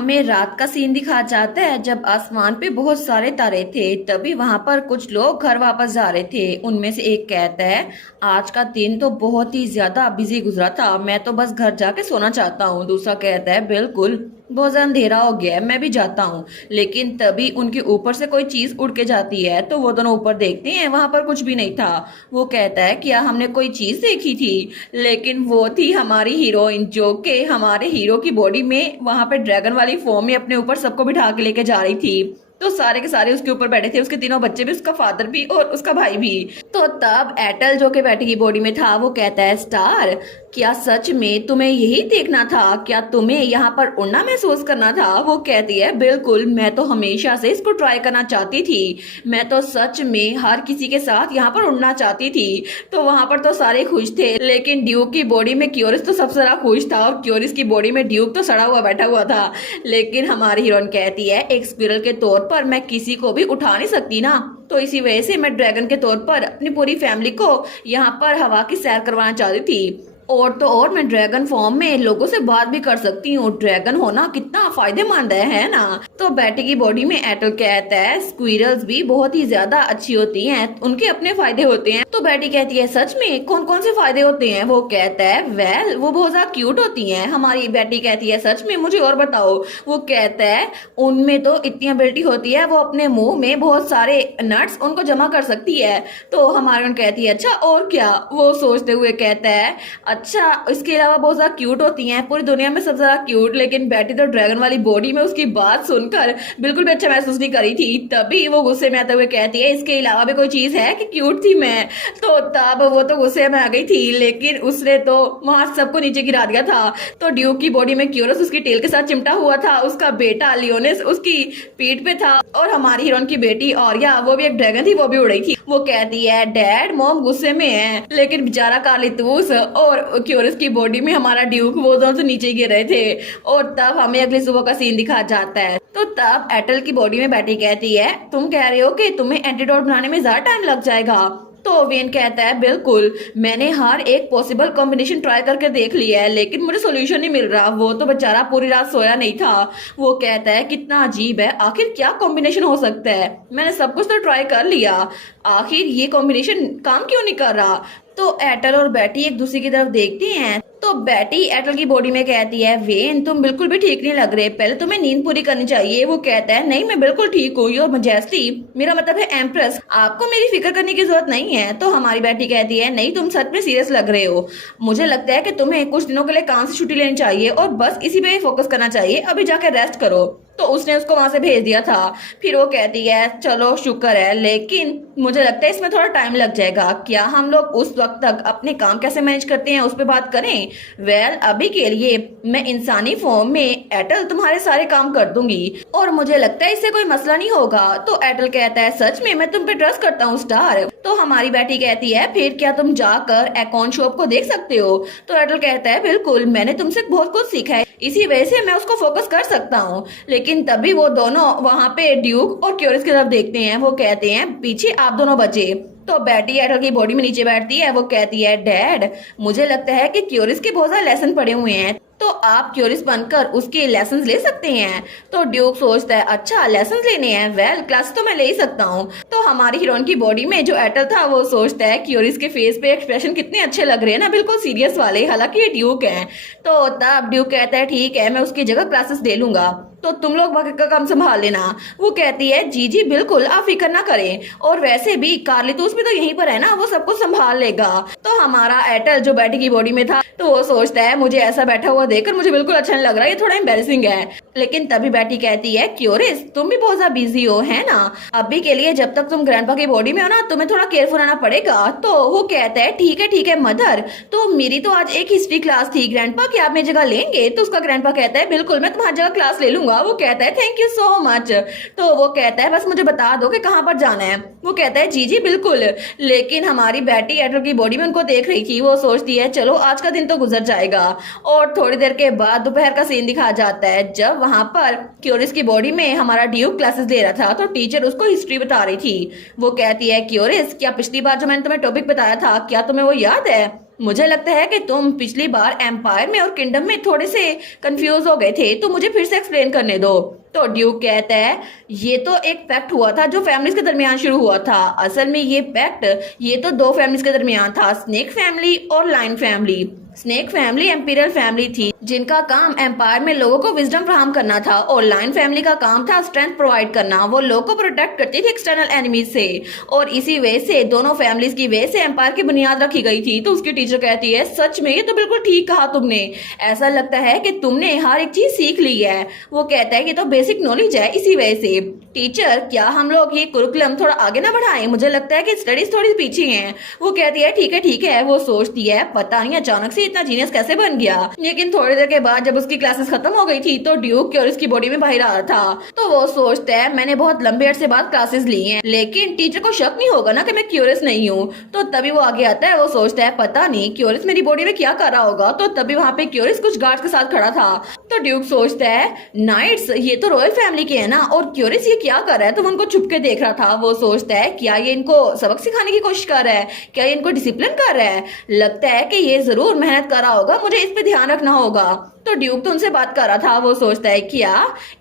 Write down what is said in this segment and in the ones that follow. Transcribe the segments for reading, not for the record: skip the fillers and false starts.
हमें रात का सीन दिखा जाता है जब आसमान पे बहुत सारे तारे थे। तभी वहां पर कुछ लोग घर वापस जा रहे थे। उनमें से एक कहता है, आज का दिन तो बहुत ही ज्यादा बिजी गुजरा था, मैं तो बस घर जाके सोना चाहता हूँ। दूसरा कहता है, बिल्कुल बहुत ज्यादा अंधेरा हो गया है, मैं भी जाता हूँ। लेकिन तभी उनके ऊपर से कोई चीज उड़ के जाती है तो वो दोनों ऊपर देखते हैं, वहां पर कुछ भी नहीं था। वो कहता है, क्या हमने कोई चीज देखी थी? लेकिन वो थी हमारी हीरोइन, जो कि हमारे हीरो की बॉडी में वहां पे ड्रैगन वाली फॉर्म में अपने ऊपर सबको बिठा के लेके जा रही थी। तो सारे के सारे उसके ऊपर बैठे थे, उसके तीनों बच्चे भी, उसका फादर भी और उसका भाई भी। तो तब एटल जो कि बैटी की बॉडी में था वो कहता है, स्टार क्या सच में तुम्हें यही देखना था? क्या तुम्हें यहाँ पर उड़ना महसूस करना था? वो कहती है, बिल्कुल, मैं तो हमेशा से इसको ट्राई करना चाहती थी। मैं तो सच में हर किसी के साथ यहाँ पर उड़ना चाहती थी। तो वहां पर तो सारे खुश थे, लेकिन ड्यूक की बॉडी में क्योरिस तो सबसे ज्यादा खुश था और क्योरिस की बॉडी में ड्यूक तो सड़ा हुआ बैठा हुआ था। लेकिन हमारी हीरोइन कहती है, एक स्पिरल के तौर पर मैं किसी को भी उठा नहीं सकती ना, तो इसी वजह से मैं ड्रैगन के तौर पर अपनी पूरी फैमिली को यहाँ पर हवा की सैर करवाना चाहती थी। और तो और मैं ड्रैगन फॉर्म में लोगों से बात भी कर सकती हूँ। ड्रैगन होना कितना फायदेमंद है ना? तो बैटी की बॉडी में एटल कहता है, स्क्विरल्स भी बहुत ही ज्यादा अच्छी होती हैं, उनके अपने फायदे होते हैं। तो बैटी कहती है, सच में? कौन कौन से फायदे होते हैं? वो कहता है, वेल वो बहुत ज्यादा क्यूट होती हैं। हमारी बैटी कहती है, सच में? मुझे और बताओ। वो कहता है, उनमें तो इतनी एबिलिटी होती है, वो अपने मुंह में बहुत सारे नट्स उनको जमा कर सकती है। तो हमारी कहती है, अच्छा और क्या? वो सोचते हुए कहता है, अच्छा इसके अलावा बहुत ज्यादा क्यूट होती हैं, पूरी दुनिया में सबसे ज्यादा क्यूट। लेकिन बैटी तो ड्रैगन वाली बॉडी में उसकी बात सुनकर बिल्कुल भी अच्छा महसूस नहीं करी थी। तभी वो गुस्से में आते हुए कहती है, इसके अलावा भी कोई चीज है कि क्यूट थी मैं? तो तब वो तो गुस्से में आ गई थी, लेकिन उसने तो वहां सबको नीचे गिरा दिया था। तो ड्यूक की बॉडी में क्यूरस उसकी टेल के साथ चिमटा हुआ था, उसका बेटा लियोनिस उसकी पीठ पे था और हमारी हीरोइन की बेटी ऑरिया, वो भी एक ड्रैगन थी, वो भी उड़ रही थी। वो कहती है, डैड मॉम गुस्से में है, लेकिन बेचारा कार्लितोस और क्यूरस की बॉडी में हमारा ड्यूक, वो दोनों तो नीचे गिर रहे थे। और तब हमें अगली सुबह का सीन दिखा जाता है। तो तब एटल की बॉडी में बैठी कहती है, तुम कह रहे हो कि तुम्हें एंटीडोट बनाने में ज्यादा टाइम लग जाएगा? तो वेन कहता है, बिल्कुल, मैंने हर एक पॉसिबल कॉम्बिनेशन ट्राई करके देख लिया है, लेकिन मुझे सोल्यूशन नहीं मिल रहा। वो तो बेचारा पूरी रात सोया नहीं था। वो कहता है, कितना अजीब है, आखिर क्या कॉम्बिनेशन हो सकता है? मैंने सब कुछ तो ट्राई कर लिया, आखिर ये कॉम्बिनेशन काम क्यों नहीं कर रहा? तो एटल और बैटी एक दूसरे की तरफ देखती हैं। तो बैटी एटल की बॉडी में कहती है, वेन तुम बिल्कुल भी ठीक नहीं लग रहे, पहले तुम्हें नींद पूरी करनी चाहिए। वो कहता है, नहीं मैं बिल्कुल ठीक हूँ, योर मैजेस्टी, मेरा मतलब है एम्प्रेस, आपको मेरी फिक्र करने की जरूरत नहीं है। तो हमारी बैटी कहती है, नहीं तुम सच में सीरियस लग रहे हो, मुझे लगता है कि तुम्हें कुछ दिनों के लिए काम से छुट्टी लेनी चाहिए और बस इसी पे फोकस करना चाहिए, अभी जाकर रेस्ट करो। तो उसने उसको वहां से भेज दिया था। फिर वो कहती है, चलो शुक्र है, लेकिन मुझे लगता है इसमें थोड़ा टाइम लग जाएगा। क्या हम लोग उस वक्त तक अपने काम कैसे मैनेज करते हैं उस पर बात करें? वेल अभी के लिए मैं इंसानी फॉर्म में एटल तुम्हारे सारे काम कर दूंगी और मुझे लगता है इससे कोई मसला नहीं होगा। तो एटल कहता है, सच में? मैं तुम पे ट्रस्ट करता हूँ स्टार। तो हमारी बेटी कहती है, फिर क्या तुम जाकर अकाउंट शॉप को देख सकते हो? तो एटल कहता है, बिल्कुल, मैंने तुमसे बहुत कुछ सीखा है, इसी वजह से मैं उसको फोकस कर सकता हूँ। लेकिन तभी वो दोनों वहां पे ड्यूक और क्यूरिस की तरफ देखते हैं। वो कहते हैं, पीछे आप दोनों बचे। तो बैटी एटल की बॉडी में नीचे बैठती है। वो कहती है, डैड मुझे लगता है कि क्यूरिस के बहुत सारे लेसन पड़े हुए हैं, तो आप क्यूरिस बनकर उसके लेसन्स ले सकते हैं। तो ड्यूक सोचता है, अच्छा लेसन्स लेने हैं, वेल क्लास तो मैं ले ही सकता हूँ। तो हमारी हीरोइन की बॉडी में जो एटल था वो सोचता है, क्यूरिस के फेस पे एक्सप्रेशन कितने अच्छे लग रहे हैं ना, बिल्कुल सीरियस वाले, हालांकि ये ड्यूक है। तो तब ड्यूक कहता है, ठीक है, मैं उसकी जगह क्लासेस ले लूंगा, तो तुम लोग बाकी का काम संभाल लेना। वो कहती है, जी जी बिल्कुल, आप फिक्र ना करें, और वैसे भी कार्लितोस भी तो यहीं पर है ना, वो सब कुछ संभाल लेगा। तो हमारा एटल जो बैटी की बॉडी में था, तो वो सोचता है, मुझे ऐसा बैठा हुआ देखकर मुझे बिल्कुल अच्छा नहीं लग रहा, ये थोड़ा एम्बैरेसिंग है। लेकिन तभी बैटी कहती है, क्यूरिस तुम भी बहुत ज्यादा बिजी हो है ना, अभी के लिए जब तक तुम ग्रैंडपा की बॉडी में हो ना, तुम्हें थोड़ा केयरफुल रहना पड़ेगा। तो वो कहता है, ठीक है मदर, तो मेरी तो आज एक हिस्ट्री क्लास थी, ग्रैंडपा क्या आप मेरी जगह लेंगे? तो उसका ग्रैंडपा कहता है, बिल्कुल, मैं तुम्हारी जगह क्लास ले लूंगा। वो कहता है, थैंक यू सो मच। तो वो कहता है, बस मुझे बता दो कि कहाँ पर जाना है। वो कहता है, जी जी बिल्कुल। लेकिन हमारी बैटी एटल की बॉडी में उनको देख रही थी। वो सोचती है, चलो आज का दिन तो गुजर जाएगा। और थोड़ी देर के बाद दोपहर का सीन दिखा जाता है, जब वहां पर क्यूरिस की बॉडी में हमारा ड्यूक क्लासेस ले रहा था। तो टीचर उसको हिस्ट्री बता रही थी। वो कहती है, क्यूरिस क्या पिछली बार जो मैंने तुम्हें टॉपिक बताया था, क्या तुम्हें वो याद है? मुझे लगता है कि तुम पिछली बार एम्पायर में और किंगडम में थोड़े से कंफ्यूज हो गए थे, तो मुझे फिर से एक्सप्लेन करने दो। तो ड्यूक कहता है ये तो एक पैक्ट हुआ था जो फैमिलीज के दरमियान शुरू हुआ था। असल में ये पैक्ट ये तो दो फैमिलीज के दरमियान था, स्नेक फैमिली और line family. Snake family Amperian family थी जिनका काम एम्पायर में लोगों को विजडम फराहम करना था, और लाइन फैमिली का काम था स्ट्रेंथ प्रोवाइड करना। वो लोगों को प्रोटेक्ट करती थी एक्सटर्नल एनिमीज से, और इसी वजह से दोनों फैमिलीज की वजह से एम्पायर की बुनियाद रखी गई थी। तो उसकी टीचर कहती है सच में ये तो बिल्कुल ठीक कहा तुमने, ऐसा लगता है कि तुमने हर एक चीज सीख ली है। वो कहता है कि तो बेसिक नॉलेज है इसी वजह से। टीचर क्या हम लोग ये कुरिकुलम थोड़ा आगे ना बढ़ाएं, मुझे लगता है कि स्टडीज थोड़ी पीछे हैं। वो कहती है ठीक है। वो सोचती है पता नहीं अचानक से इतना जीनियस कैसे बन गया। लेकिन थोड़ी देर के बाद जब उसकी क्लासेस खत्म हो गई थी तो ड्यूक क्यूरियस की बॉडी में बाहर आ रहा था। तो वो सोचता है मैंने बहुत लंबे अरसे बाद क्लासेस ली हैं, लेकिन टीचर को शक नहीं होगा ना कि मैं क्यूरियस नहीं हूँ। तो तभी वो आगे आता है। वो सोचता है पता नहीं क्यूरियस मेरी बॉडी में क्या कर रहा होगा। तो तभी वहाँ पे क्यूरियस कुछ गार्ड्स के साथ खड़ा था। तो ड्यूक सोचता है नाइट्स ये तो रॉयल फैमिली के है ना, और क्यूरियस ये क्या कर रहा है। तो वो उनको छुप के देख रहा था। वो सोचता है क्या ये इनको सबक सिखाने की कोशिश कर रहा है, क्या ये इनको डिसिप्लिन कर रहा है। लगता है कि ये जरूर मेहनत कर रहा होगा, मुझे इस पे ध्यान रखना होगा। तो ड्यूक तो उनसे बात कर रहा था। वो सोचता है क्या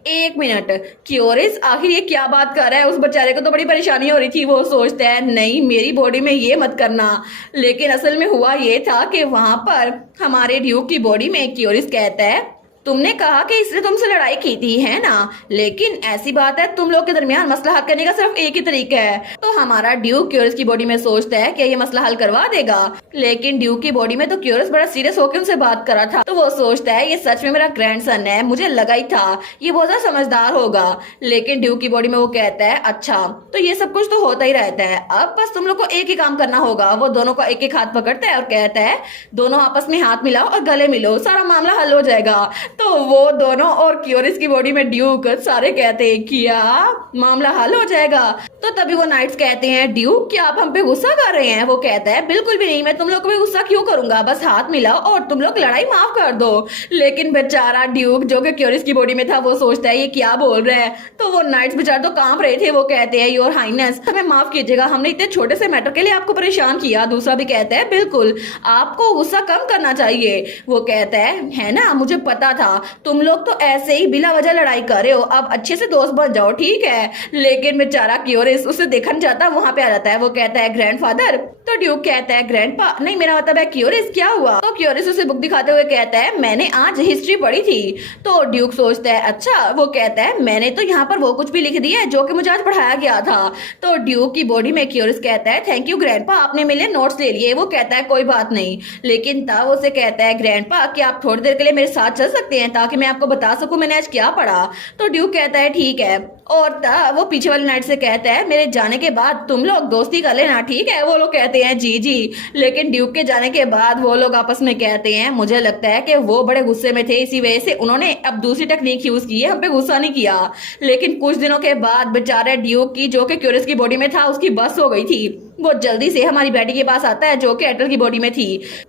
एक मिनट, क्यूरियस आखिर ये क्या बात कर रहा है। उस बेचारे को तो बड़ी परेशानी हो रही थी। वो सोचता है नहीं मेरी बॉडी में ये मत करना। लेकिन असल में हुआ ये था कि वहां पर हमारे ड्यूक की बॉडी में क्यूरियस कहता है तुमने कहा कि इसने तुमसे लड़ाई की थी है ना, लेकिन ऐसी बात है तुम लोग के दरमियान मसला हल करने का सिर्फ एक ही तरीका है। तो हमारा ड्यूक क्यूरियस की बॉडी में सोचता है कि ये मसला हल करवा देगा, लेकिन ड्यूक की बॉडी में तो क्यूरियस बड़ा सीरियस होकर उनसे बात कर रहा था। तो वो सोचता है ये सच में मेरा ग्रैंडसन है, मुझे लगा ही था ये बहुत ज्यादा समझदार होगा। लेकिन ड्यूक की बॉडी में वो कहता है अच्छा तो ये सब कुछ तो होता ही रहता है, अब बस तुम लोग को एक ही काम करना होगा। वो दोनों को एक एक हाथ पकड़ता है और कहता है दोनों आपस में हाथ मिलाओ और गले मिलो, सारा मामला हल हो जाएगा। तो वो दोनों और क्यूरियस की बॉडी में ड्यूक सारे कहते हैं क्या मामला हल हो जाएगा। तो तभी वो नाइट्स कहते हैं ड्यूक क्या आप हम पे गुस्सा कर रहे हैं। वो कहता है बिल्कुल भी नहीं, मैं तुम लोग को भी गुस्सा क्यों करूंगा, बस हाथ मिलाओ और तुम लोग लड़ाई माफ कर दो। लेकिन बेचारा ड्यूक जो कि क्यूरियस की बॉडी में था वो सोचता है ये क्या बोल रहा है। तो वो नाइट्स बेचारे तो कांप रहे थे। वो कहते हैं योर हाइनेस हमें माफ कीजिएगा, हमने इतने छोटे से मैटर के लिए आपको परेशान किया। दूसरा भी कहता है बिल्कुल आपको गुस्सा कम करना चाहिए। वो कहता है ना मुझे पता था तुम लोग तो ऐसे ही बिला वजह लड़ाई कर रहे हो, अब अच्छे से दोस्त बन जाओ ठीक है। लेकिन बेचारा क्यूरियस उसे देखा नहीं चाहता, वहां पे आ जाता है। वो कहता है ग्रैंडफादर। तो ड्यूक कहता है ग्रैंडपा नहीं मेरा मतलब है क्यूरियस क्या हुआ। तो क्यूरियस उसे बुक दिखाते हुए कहता है मैंने आज हिस्ट्री पढ़ी थी। तो ड्यूक सोचता है अच्छा। वो कहता है मैंने तो यहाँ पर वो कुछ भी लिख दिया है जो कि मुझे आज पढ़ाया गया था। तो ड्यूक की बॉडी में क्यूरियस कहता है थैंक यू ग्रैंडपा आपने मेरे लिए नोट्स ले लिए। वो कहता है कोई बात नहीं, लेकिन तब उसे कहता है ग्रैंडपा कि आप थोड़ी देर के लिए मेरे साथ चल सकते हैं ताकि मैं आपको बता सकूं मैंने आज क्या पढ़ा। तो ड्यूक कहता है ठीक है। और तब वो पीछे वाले नाइट से कहता है मेरे जाने के बाद तुम लोग दोस्ती कर लेना ठीक है। वो लोग कहते हैं जी जी। लेकिन ड्यूक के जाने के बाद वो लोग आपस में कहते हैं मुझे लगता है कि वो बड़े गुस्से में थे, इसी वजह से उन्होंने अब दूसरी टेक्निक यूज की है, हम पे गुस्सा नहीं किया। लेकिन कुछ दिनों के बाद बेचारे ड्यूक की जो कि क्यूरियस की बॉडी में था उसकी बस हो गई थी। वो जल्दी से हमारी बेटी के पास आता है जो कि एटल की बॉडी में थी।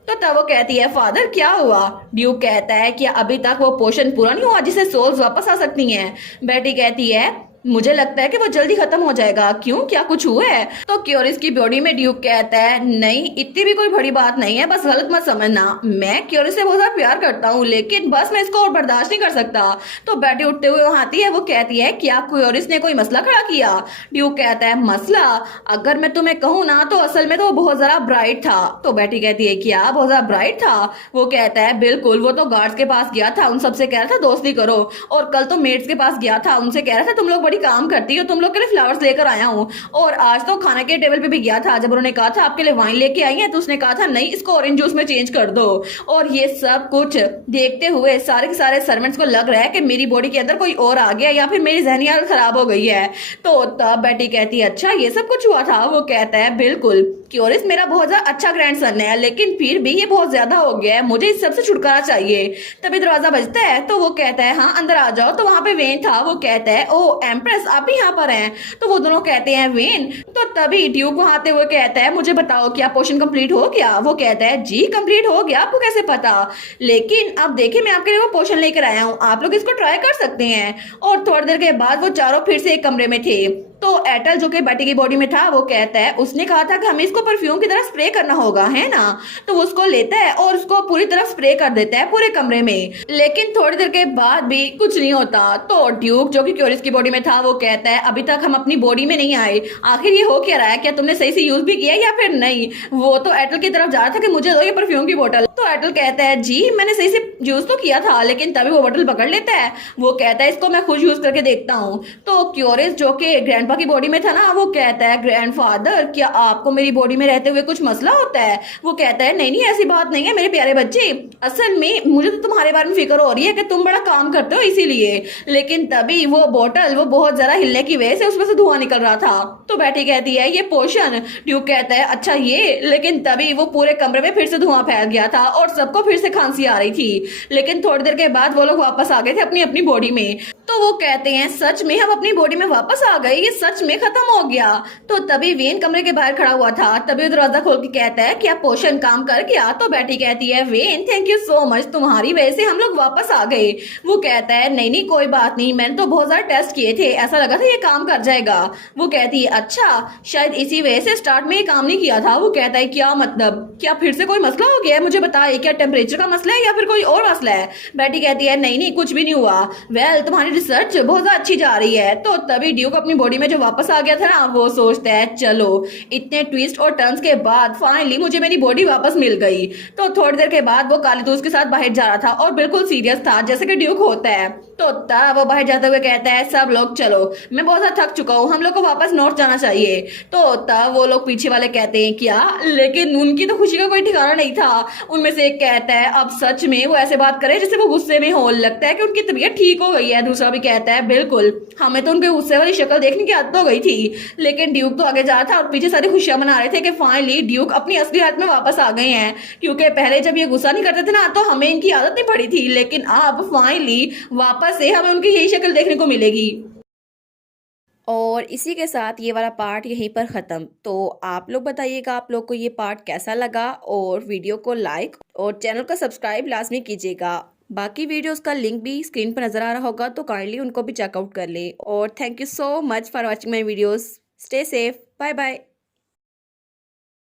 तो तब वो कहती है फादर क्या हुआ। ड्यूक कहता है कि अभी तक वो पोशन पूरा नहीं हुआ जिससे सोल्स वापस आ सकती हैं। बेटी कहती है मुझे लगता है कि वो जल्दी खत्म हो जाएगा, क्यों क्या कुछ हुआ है। तो क्यूरियस की बॉडी में ड्यूक कहता है नहीं इतनी भी कोई बड़ी बात नहीं है, बस गलत मत समझना, मैं क्यूरियस से बहुत ज्यादा प्यार करता हूँ लेकिन बस मैं इसको और बर्दाश्त नहीं कर सकता। तो बेटी उठते हुए वहां आती है। वो कहती है क्या क्यूरियस ने कोई मसला खड़ा किया। ड्यूक कहता है मसला अगर मैं तुम्हें कहूँ ना तो असल में तो वो बहुत ज्यादा ब्राइट था। तो बेटी कहती है क्या बहुत ज्यादा ब्राइट था। वो कहता है बिल्कुल, वो तो गार्ड्स के पास गया था, उन सबसे कह रहा था दोस्ती करो, और कल तो मेड्स के पास गया था, उनसे कह रहा था तुम लोग बड़ी काम करती हो, तुम लोग के लिए फ्लावर्स लेकर आया हूँ। और आज तो खाने के टेबल पे भी गया था, जब उन्होंने कहा था आपके लिए वाइन लेके आई है तो उसने कहा था नहीं इसको ऑरेंज जूस में चेंज कर दो। और ये सब कुछ देखते हुए सारे के सारे सर्वेंट्स को लग रहा है कि मेरी बॉडी के अंदर कोई और आ गया या फिर मेरी जहनी हालत खराब हो गई है। तो तब बेटी कहती है अच्छा ये सब कुछ हुआ था। वो कहता है बिल्कुल क्यूरियस मेरा बहुत ज्यादा अच्छा ग्रैंडसन है, लेकिन फिर भी ये बहुत ज्यादा हो गया है, मुझे इस सब से छुटकारा चाहिए। तभी दरवाजा बजता है। तो वो कहता है हाँ अंदर आ जाओ। तो वहां पे वेन था। वो कहता है ओ एम्प्रेस आप भी यहाँ पर हैं। तो वो दोनों कहते हैं वेन। तो तभी ड्यूक वहां आते हुए कहता है मुझे बताओ क्या पोशन कंप्लीट हो गया। वो कहता है जी कंप्लीट हो गया, आपको कैसे पता, लेकिन अब देखिए मैं आपके लिए वो पोशन लेकर आया हूँ, आप लोग इसको ट्राई कर सकते हैं। और थोड़ी देर के बाद वो चारों फिर से एक कमरे में थे। तो एटल जो कि बैटी की बॉडी में था वो कहता है उसने कहा था कि हमें इसको परफ्यूम की तरह स्प्रे करना होगा, है ना। तो वो उसको लेता है और उसको पूरी तरह स्प्रे कर देता है पूरे कमरे में, लेकिन थोड़ी देर के बाद भी कुछ नहीं होता। तो ड्यूक जो कि क्यूरियस की बॉडी में था वो कहता है अभी तक हम अपनी बॉडी में नहीं आए, आखिर ये हो क्या रहा है, क्या तुमने सही से यूज भी किया या फिर नहीं। वो तो एटल की तरफ जा रहा था कि मुझे दो ये परफ्यूम की बोतल। तो एटल कहता है जी मैंने सही से यूज तो किया था, लेकिन तभी वो बोतल पकड़ लेता है। वो कहता है इसको मैं खुद यूज करके देखता हूँ। तो क्यूरियस जो कि ग्रैंडपा की बॉडी में था ना वो कहता है ग्रैंडफादर क्या आपको मेरी बॉडी में रहते हुए कुछ मसला होता है। वो कहता है नहीं नहीं ऐसी बात नहीं है मेरे प्यारे बच्चे, असल में मुझे तो तुम्हारे बारे में फिक्र हो रही है कि तुम बड़ा काम करते हो इसीलिए। लेकिन तभी वो बोतल वो बहुत ज्यादा हिलने की वजह से उसमें से धुआं निकल रहा था। तो बैठी कहती है ये पोशन। ड्यूक कहता है अच्छा ये, लेकिन तभी वो पूरे कमरे में फिर से धुआं फैल गया था और सबको फिर से खांसी आ रही थी। लेकिन थोड़ी देर के बाद वो लोग वापस आ गए थे अपनी अपनी बॉडी में। तो वो कहते हैं सच में हम अपनी बॉडी में वापस आ गए, ये सच में खत्म हो गया। तो तभी वेन कमरे के बाहर खड़ा हुआ था, तभी दरवाजा खोल के कहता है क्या पोशन काम कर गया। तो बैठी कहती है when thank you so much, तुम्हारी वजह से हम लोग वापस आ गए। वो कहता है नहीं नहीं कोई बात नहीं, मैंने तो बहुत ज्यादा टेस्ट किए थे, ऐसा लगा था ये काम कर जाएगा। वो कहती है अच्छा शायद इसी वजह से स्टार्ट में ये काम नहीं किया था। वो कहता है क्या मतलब, क्या फिर से कोई मसला हो गया है, मुझे बताइए क्या टेम्परेचर का मसला है या फिर कोई और मसला है। बैठी कहती है नहीं नहीं कुछ भी नहीं हुआ, वेल तुम्हारी रिसर्च बहुत ज्यादा अच्छी जा रही है। तो तभी ड्यूक अपनी बॉडी में जो वापस आ गया था ना वो सोचता है चलो इतने ट्विस्ट और टर्न्स के बाद फाइनली मुझे मेरी बॉडी वापस मिल गई। तो थोड़ी देर के बाद वो कालीतूस के साथ बाहर जा रहा था और बिल्कुल सीरियस था जैसे कि ड्यूक होता है। तो तब वो बाहर जाते हुए कहता है सब लोग चलो मैं बहुत ज्यादा थक चुका हूँ, हम लोग को वापस नॉर्थ जाना चाहिए। तो तब वो लोग पीछे वाले कहते हैं क्या, लेकिन उनकी तो खुशी का कोई ठिकाना नहीं था। उनमें से एक कहता है अब सच में वो ऐसे बात करे जैसे वो गुस्से में हो, लगता है कि उनकी तबीयत ठीक हो गई है। दूसरा भी कहता है बिल्कुल हमें तो उनके गुस्से वाली शक्ल देखने की आदत हो गई थी। लेकिन ड्यूक तो आगे जा रहा था और पीछे सारी खुशियां मना रहे थे कि फाइनली ड्यूक अपनी असली हालत में वापस आ गए हैं, क्योंकि पहले जब ये गुस्सा नहीं करते थे ना तो हमें इनकी आदत नहीं पड़ी थी, लेकिन अब फाइनली वापस से हमें उनकी यही शक्ल देखने को मिलेगी। और इसी के साथ ये वाला पार्ट यहीं पर ख़त्म। तो आप लोग बताइएगा आप लोग को ये पार्ट कैसा लगा, और वीडियो को लाइक और चैनल को सब्सक्राइब लाजमी कीजिएगा। बाकी वीडियोस का लिंक भी स्क्रीन पर नज़र आ रहा होगा तो काइंडली उनको भी चेकआउट कर ले। और thank you so much for watching my videos. Stay safe, bye bye.